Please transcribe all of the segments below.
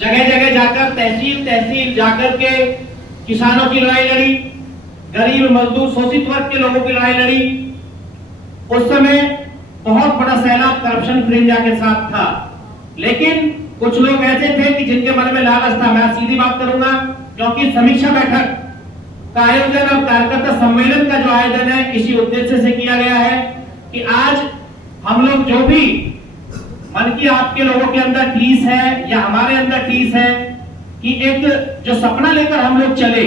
जगह जगह जाकर तहसील तहसील जाकर के किसानों की लड़ाई लड़ी, गरीब मजदूर शोषित वर्ग के लोगों की लड़ाई लड़ी। उस समय बहुत बड़ा सैलाब करप्शन फ्री इंडिया के साथ था, लेकिन कुछ लोग ऐसे थे कि जिनके मन में लालच था। मैं सीधी बात करूंगा, क्योंकि समीक्षा बैठक का आयोजन और कार्यकर्ता सम्मेलन का जो आयोजन है इसी उद्देश्य से किया गया है कि आज हम लोग जो भी मन की आपके लोगों के अंदर ठीस है या हमारे अंदर ठीस है कि एक जो सपना लेकर हम लोग चले,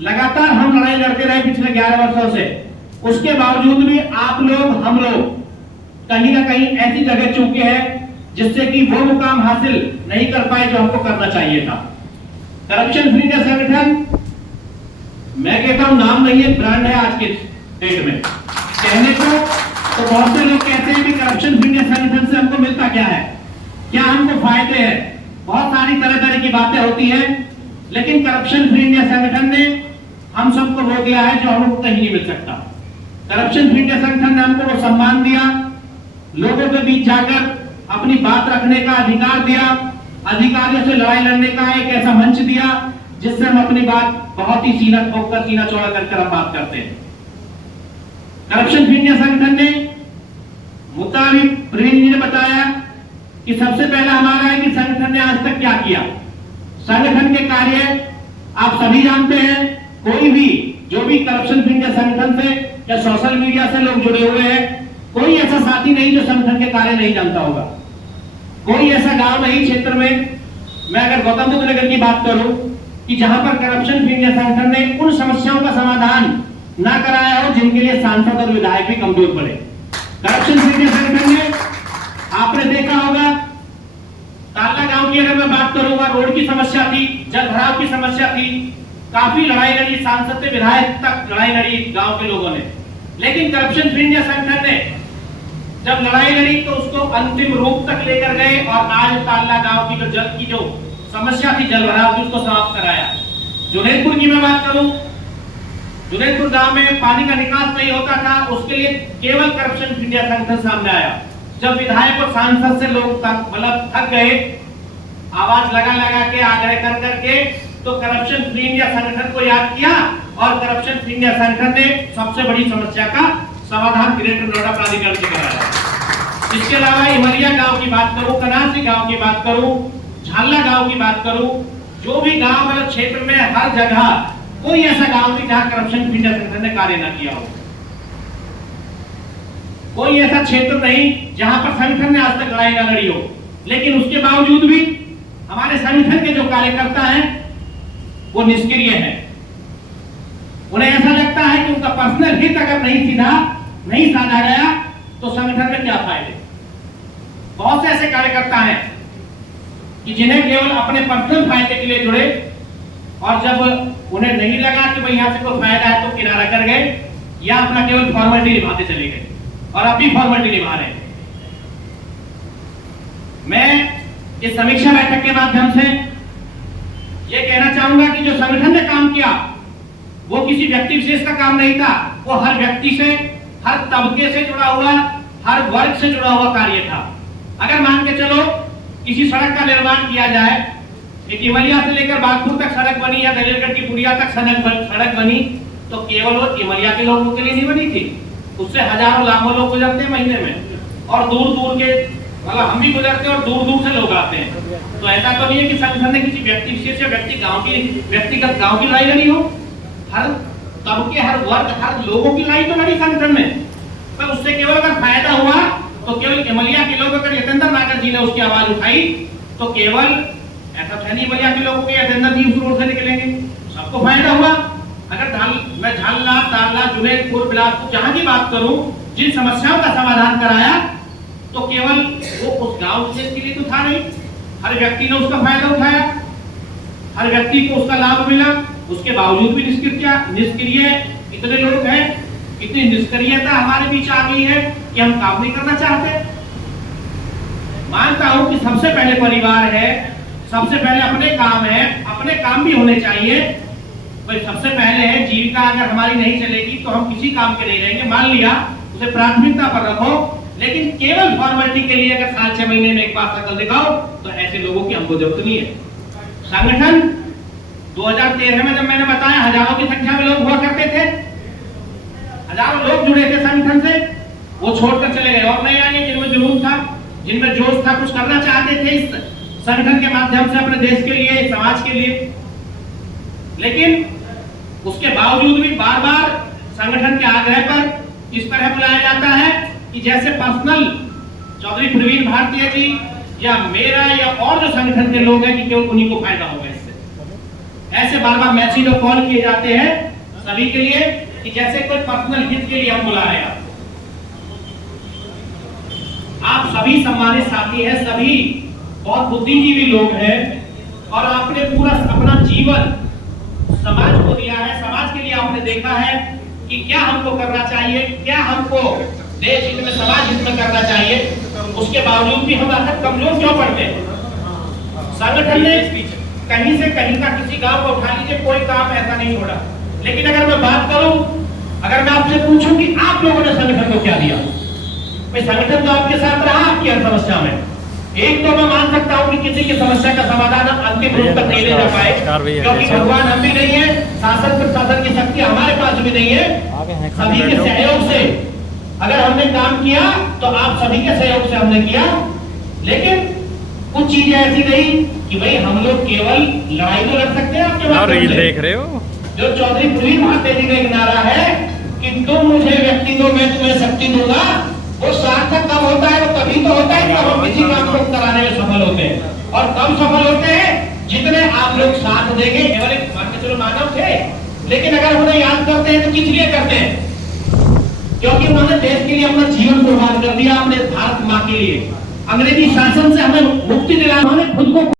लगातार हम लड़ाई लड़ते रहे पिछले 11 वर्षों से, उसके बावजूद भी आप लोग हम लोग कहीं ना कहीं ऐसी जगह चूके हैं जिससे कि वो मुकाम हासिल नहीं कर पाए जो हमको करना चाहिए था। करप्शन फ्री इंडिया संगठन, मैं कहता हूं नाम नहीं है, ब्रांड है आज के डेट में। कहने को तो बहुत से लोग कहते हैं कि करप्शन फ्री इंडिया संगठन से हमको मिलता क्या है, क्या हमको फायदे हैं, बहुत सारी तरह तरह की बातें होती हैं, लेकिन करप्शन फ्री इंडिया संगठन ने हम सबको वो दिया है जो हमको कहीं नहीं मिल सकता। करप्शन फ्री इंडिया संगठन ने हमको वो सम्मान दिया, लोगों के बीच जाकर अपनी बात रखने का अधिकार दिया, अधिकारियों से लड़ाई लड़ने का एक ऐसा मंच दिया जिससे हम अपनी बात बहुत ही सीना ठोक कर, सीना चौड़ा कर हम बात करते हैं। करप्शन फ्री इंडिया संगठन ने मुद्दा भी प्रवीण जी ने बताया कि सबसे पहला हमारा है कि संगठन ने आज तक क्या किया। संगठन के कार्य आप सभी जानते हैं, कोई भी जो भी करप्शन फ्री इंडिया संगठन से या सोशल मीडिया से लोग जुड़े हुए हैं, कोई ऐसा साथी नहीं जो संगठन के कार्य नहीं जानता होगा। कोई ऐसा गांव नहीं क्षेत्र में, मैं अगर गौतम बुद्ध नगर की बात करूं कि जहां पर करप्शन फ्री इंडिया संगठन ने उन समस्याओं का समाधान ना कराया हो जिनके लिए सांसद और विधायक भी कमजोर पड़े। करप्शन फ्री इंडिया संगठन ने, आपने देखा होगा, ताला गांव की अगर मैं बात करूंगा, रोड की समस्या थी, जल भराव की समस्या थी, काफी लड़ाई लड़ी, सांसद से विधायक तक लड़ाई लड़ी गांव के लोगों ने। लेकिन करप्शन फ्री इंडिया संगठन ने जब लड़ाई लड़ी तो उसको अंतिम रूप तक लेकर गए और आज ताला गांव की जो जल की जो समस्या थी, जल भराव की, उसको समाप्त कराया। जुनेदपुर की मैं बात करूं, जुनेदपुर गांव में पानी का निकास नहीं होता था, उसके लिए केवल करप्शन फ्री इंडिया संगठन सामने आया। जब विधायक और सांसद से लोग मतलब थक गए, आवाज लगा लगा के, आग्रह कर करके, तो करप्शन फ्री इंडिया संगठन को याद किया और करप्शन फ्री इंडिया संगठन ने सबसे बड़ी समस्या का समाधान ग्रेटर नोएडा प्राधिकरण से कराया। इसके अलावा इमरिया गांव की बात करूं, कनासी गांव की बात करूं, झाला गांव की बात करूं, जो भी गांव वाले क्षेत्र में हर जगह कोई ऐसा गांव नहीं जहां करप्शन फ्री इंडिया संगठन ने कार्य न किया हो। कोई ऐसा क्षेत्र नहीं जहां पर संगठन ने आज तक लड़ाई न लड़ी हो। लेकिन उसके बावजूद भी हमारे संगठन के जो कार्यकर्ता हैं वो निष्क्रिय हैं। उन्हें ऐसा लगता है कि उनका पर्सनल हित अगर नहीं साधा गया तो संगठन में क्या फायदे। बहुत से ऐसे कार्यकर्ता हैं कि जिन्हें केवल अपने पर्सनल फायदे के लिए जुड़े और जब उन्हें नहीं लगा कि भाई यहां से कोई फायदा है तो किनारा कर गए या अपना केवल फॉर्मेलिटी निभाते चले गए और अब भी फॉर्मेलिटी निभा रहे हैं। मैं इस समीक्षा बैठक के माध्यम से यह कहना चाहूंगा कि जो संगठन ने काम किया वो किसी व्यक्ति विशेष का काम नहीं था, वो हर व्यक्ति से, हर तबके से जुड़ा हुआ, हर वर्ग से जुड़ा हुआ कार्य था। अगर मान के चलो किसी सड़क का निर्माण किया जाए, एक इमरिया से लेकर बागपुर तक सड़क बनी या दलेलगढ़ की पुड़िया तक सड़क बनी, तो केवल वो इमरिया के लोगों के लिए नहीं बनी थी, उससे हजारों लाखों लोग गुजरते हैं महीने में और दूर दूर के, मतलब हम भी गुजरते हैं और दूर दूर से लोग आते हैं। तो ऐसा तो नहीं है कि संगठन ने किसी व्यक्ति विशेष या व्यक्तिगत गांव की लड़ाई लड़ी हो। हर तबके, हर वर्ग, हर लोगों की लड़ाई तो लड़ी संगठन ने, पर उससे केवल अगर फायदा हुआ तो केवल इमलिया के लोग, अगर यतेंद्र नागर जी ने उसकी आवाज उठाई तो केवल ऐसा था नहीं इमलिया के लोगों को यतेंद्र जी उस रोड से निकलेंगे, सबको फायदा हुआ। अगर मैं झालना, ताला, जुनेदपुर, बिलासपुर जहां की बात करूं, जिन समस्याओं का समाधान कराया तो केवल वो उस गांव विशेष के लिए तो था नहीं, हर व्यक्ति ने उसका फायदा उठाया, हर व्यक्ति को उसका लाभ मिला। उसके बावजूद भी निष्क्रिय इतने लोग हैं, इतनी निष्क्रियता हमारे बीच आ गई है कि हम काम नहीं करना चाहते। मानता हूं कि सबसे पहले परिवार है, सबसे पहले अपने काम है, अपने काम भी होने चाहिए। भाई सबसे पहले है जीविका अगर हमारी नहीं चलेगी तो हम किसी काम के नहीं रहेंगे। मान लिया उसे प्राथमिकता पर रखो, लेकिन केवल फॉर्मेलिटी के लिए अगर 6 महीने में एक बार शकल दिखाओ तो ऐसे लोगों की हमको जरूरत नहीं है। संगठन 2013 में जब मैंने बताया हजारों की संख्या में लोग हुआ करते थे, हजारों लोग जुड़े थे संगठन से, वो छोड़कर चले गए और नहीं आए जिनमें जुनून था, जिनमें जोश था, कुछ करना चाहते थे इस संगठन के माध्यम से अपने देश के लिए, समाज के लिए। लेकिन उसके बावजूद भी बार बार संगठन के आग्रह पर इस तरह बुलाया जाता है कि जैसे पर्सनल चौधरी प्रवीण भारतीय जी या मेरा या और जो संगठन के लोग हैं कि केवल उन्हीं को फायदा होगा इससे। ऐसे बार बार मैसेज और कॉल किए जाते हैं सभी के लिए कि जैसे कोई पर्सनल हित के लिए हम बुला रहे हैं। आप सभी सम्मानित साथी हैं, सभी बहुत बुद्धिजीवी लोग हैं और आपने पूरा अपना जीवन समाज को दिया है। समाज के लिए आपने देखा है कि क्या हमको करना चाहिए, क्या हमको देश हित में, समाज हित में करना चाहिए। उसके बावजूद भी हम आखिर कमजोर क्यों पड़ते हैं? संगठन ने कहीं से कहीं का किसी गांव को उठा लीजिए, कोई काम ऐसा नहीं छोड़ा। लेकिन अगर मैं बात करूं, अगर मैं आपसे पूछूं कि आप लोगों ने संगठन को क्या दिया, भाई संगठन तो आपके साथ रहा आपकी हर समस्या में। एक तो मैं मान सकता हूं कि किसी की समस्या का समाधान अंतिम रूप तक नहीं ले जा पाए, क्योंकि भगवान हम भी नहीं है, शासन प्रशासन की शक्ति हमारे पास भी नहीं है। सभी के सहयोग से अगर हमने काम किया तो आप सभी के सहयोग से हमने किया। लेकिन कुछ चीजें ऐसी रही कि भाई हम लोग केवल लड़ाई तो लड़ सकते हैं आपके बारे में देख रहे हो, जो चौधरी प्रवीण भारतीय जी का एक नारा है कि तुम मुझे व्यक्ति दो मैं तुम्हें शक्ति दूंगा, वो सार्थक कब होता है? वो तभी तो होता है जब हम किसी काम को कराने में सफल होते हैं। और कब सफल होते हैं? जितने आप लोग साथ देंगे। केवल एक मान के चलो मानव थे, लेकिन अगर उन्हें याद करते हैं तो किस लिए करते हैं? क्योंकि उन्होंने देश के लिए अपना जीवन कुर्बान कर दिया, अपने भारत माँ के लिए। अंग्रेजी शासन से हमें मुक्ति दिलाने, उन्होंने खुद को